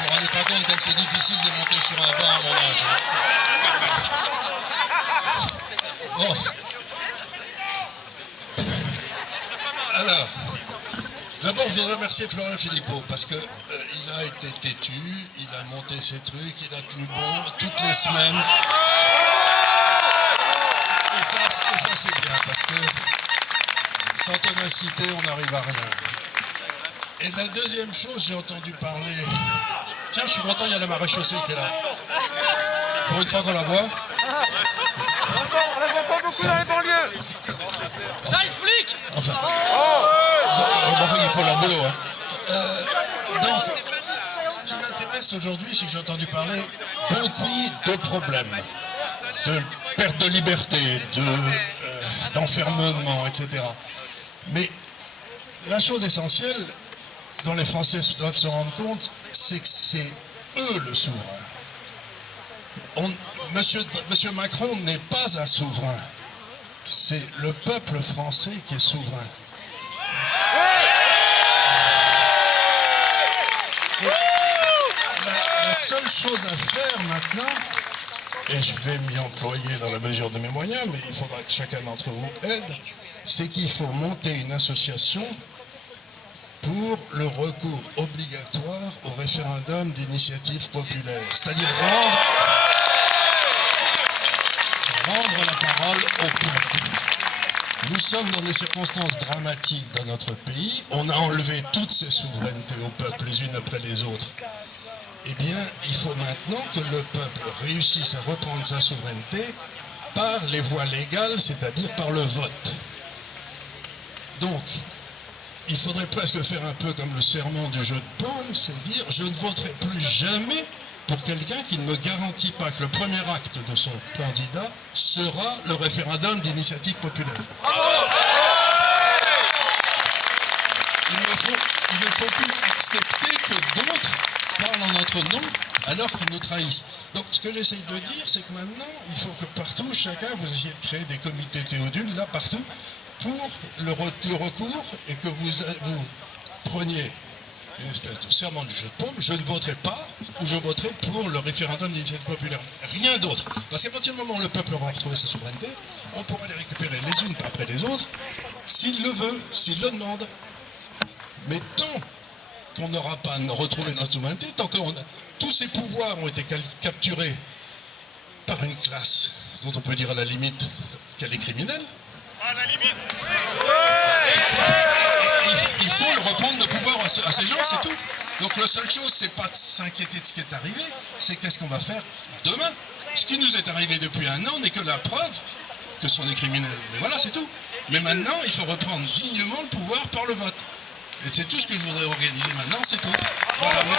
vous vous rendez pas compte comme c'est difficile de monter sur un banc à mon âge. Bon. Alors, d'abord, je voudrais remercier Florent Philippot parce que il a été têtu, il a monté ses trucs, il a tenu bon toutes les semaines. Et ça c'est bien parce que sans ténacité, on n'arrive à rien. Et la deuxième chose, j'ai entendu parler... Tiens, je suis content, il y a la maréchaussée qui est là. Pour une fois qu'on la voit. On la voit pas beaucoup dans les banlieues. Sale flic. Enfin, il faut leur boulot. Hein. Donc, ce qui m'intéresse aujourd'hui, c'est que j'ai entendu parler beaucoup de problèmes. De perte de liberté, d'enfermement, etc. Mais la chose essentielle dont les Français doivent se rendre compte, c'est que c'est eux le souverain. Monsieur Macron n'est pas un souverain. C'est le peuple français qui est souverain. La seule chose à faire maintenant, et je vais m'y employer dans la mesure de mes moyens, mais il faudra que chacun d'entre vous aide, c'est qu'il faut monter une association pour le recours obligatoire au référendum d'initiative populaire. C'est-à-dire rendre la parole au peuple. Nous sommes dans des circonstances dramatiques dans notre pays. On a enlevé toutes ces souverainetés au peuple les unes après les autres. Eh bien, il faut maintenant que le peuple réussisse à reprendre sa souveraineté par les voies légales, c'est-à-dire par le vote. Donc, il faudrait presque faire un peu comme le serment du jeu de paume, c'est dire je ne voterai plus jamais pour quelqu'un qui ne me garantit pas que le premier acte de son candidat sera le référendum d'initiative populaire. Il ne faut plus accepter que d'autres parlent en notre nom alors qu'ils nous trahissent. Donc ce que j'essaye de dire, c'est que maintenant, il faut que partout, chacun, vous essayez de créer des comités Théodule, là, partout, pour le recours, et que vous preniez une espèce de serment du jeu de paume, je ne voterai pas, ou je voterai pour le référendum d'initiative populaire. Rien d'autre. Parce qu'à partir du moment où le peuple aura retrouvé sa souveraineté, on pourra les récupérer les unes après les autres, s'il le veut, s'il le demande. Mais tant qu'on n'aura pas retrouvé notre souveraineté, tant que tous ces pouvoirs ont été capturés par une classe dont on peut dire à la limite qu'elle est criminelle, À la limite. il faut le reprendre de pouvoir à ces gens, c'est tout. Donc la seule chose, c'est pas de s'inquiéter de ce qui est arrivé, c'est qu'est-ce qu'on va faire demain. Ce qui nous est arrivé depuis un an n'est que la preuve que ce sont des criminels. Mais voilà, c'est tout. Mais maintenant, il faut reprendre dignement le pouvoir par le vote. Et c'est tout ce que je voudrais organiser maintenant, c'est tout. Voilà.